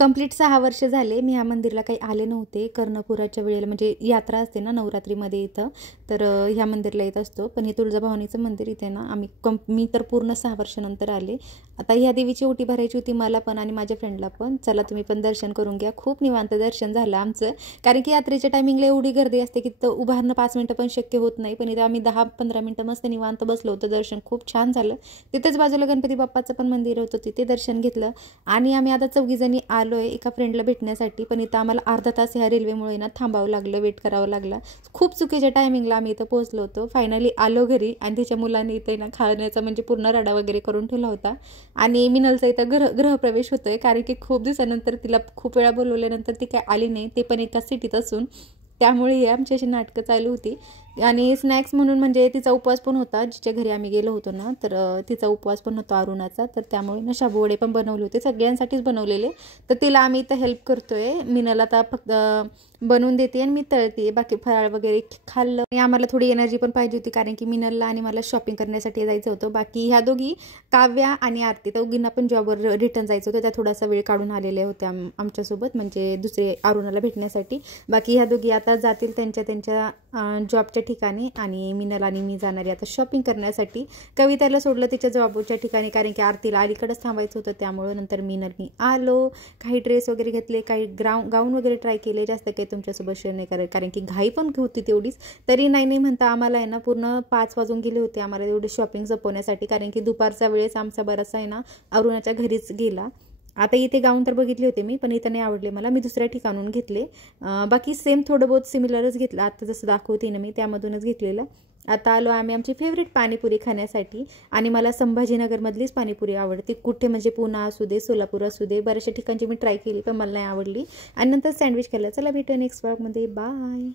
Complete 6 वर्ष झाले मी या मंदिरला काही आले नव्हते. कर्णपुराच्या वेळेला म्हणजे यात्रा असते ना नवरात्रीमध्ये इथं, तर ह्या मंदिरला येत असतो. पण हे तुळजाभवानीचं मंदिर इथे ना मी तर पूर्ण 6 वर्षानंतर आले. आता ह्या देवीची ओटी भरायची होती मला पण आणि माझ्या फ्रेंडला पण. चला तुम्ही पण दर्शन करून घ्या. खूप निवांत दर्शन झालं आमचं, कारण की यात्रेच्या टायमिंगला एवढी गर्दी असते की तिथं उभारणं 5 मिनिटं पण शक्य होत नाही. पण इथं आम्ही 10-15 मिनिटं मस्त निवांत बसलो होतो. दर्शन खूप छान झालं. तिथंच बाजूला गणपती बाप्पाचं पण मंदिर होतं, तिथे दर्शन घेतलं. आणि आम्ही आता 4 जणी आलोय एका फ्रेंडला भेटण्यासाठी. पण इथं आम्हाला अर्धा तास ह्या रेल्वेमुळे ना थांबावं लागलं, वेट करावं लागला. खूप चुकीच्या टायमिंगला आम्ही इथं पोहोचलो होतो. फायनली आलो घरी आणि तिच्या मुलांनी इथे ना खाण्याचा म्हणजे पूर्ण रडा वगैरे करून ठेवला होता. आणि मिनलचा इथं गृहप्रवेश होतोय, कारण की खूप दिवसानंतर तिला खूप वेळा बोलवल्यानंतर ती काय आली नाही, ते पण एका सिटीत असून. त्यामुळे ही आमची अशी नाटकं चालू होती. आणि स्नॅक्स म्हणून म्हणजे तिचा उपवास पण होता, जिच्या घरी आम्ही गेलो होतो ना, तर तिचा उपवास पण होता अरुणाचा. तर त्यामुळे ना शाबू वडे पण बनवले होते, सगळ्यांसाठीच बनवलेले. तर तिला आम्ही इथं हेल्प करतोय. मीनाला आता फक्त बनवून देते आणि मी तळते, बाकी फराळ वगैरे खाल्लं. आणि आम्हाला थोडी एनर्जी पण पाहिजे होती, कारण की मिनलला आणि मला शॉपिंग करण्यासाठी जायचं होतं. बाकी ह्या दोघी काव्या आणि आरती दोघींना पण जॉबवर रिटर्न जायचं होतं. त्या थोडासा वेळ काढून आलेल्या होत्या आमच्यासोबत, म्हणजे दुसरे अरुणाला भेटण्यासाठी. बाकी ह्या दोघी आता जातील त्यांच्या जॉबच्या ठिकाणी आणि मिनल आणि मी जाणार आहे आता शॉपिंग करण्यासाठी. कविताला सोडलं तिच्या जॉबच्या ठिकाणी, कारण की आरतीला अलीकडेच थांबायचं होतं. त्यामुळे नंतर मी आलो, काही ड्रेस वगैरे घेतले, काही गाऊन वगैरे ट्राय केले. जास्त काही तुमच्यासोबत शेअर नाही करायचं, कारण की घाई पण होती तेवढीच. तरी नाही म्हणता आम्हाला आहे ना पूर्ण 5 वाजून गेले होते आम्हाला एवढी शॉपिंग संपवण्यासाठी, कारण की दुपारचा वेळेस आमचा बराचसा आहे ना अरुणाच्या घरीच गेला. आता इथे गाऊन तर बघितले होते मी, पण इथं नाही आवडले मला, मी दुसऱ्या ठिकाणून घेतले. बाकी सेम थोडं बहुत सिमिलरच घेतलं, आता जसं दाखवते ना मी त्यामधूनच घेतलेलं. आता आलो आम्ही आमची फेवरेट पाणीपुरी खाण्यासाठी. आणि मला संभाजीनगरमधलीच पाणीपुरी आवडते. कुठे म्हणजे पुणा असू दे, सोलापूर असू दे, बऱ्याचशा ठिकाणची मी ट्राय केली पण मला नाही आवडली. आणि नंतर सँडविच केलं. चला भेटूया नेक्स्ट व्लॉगमध्ये. बाय.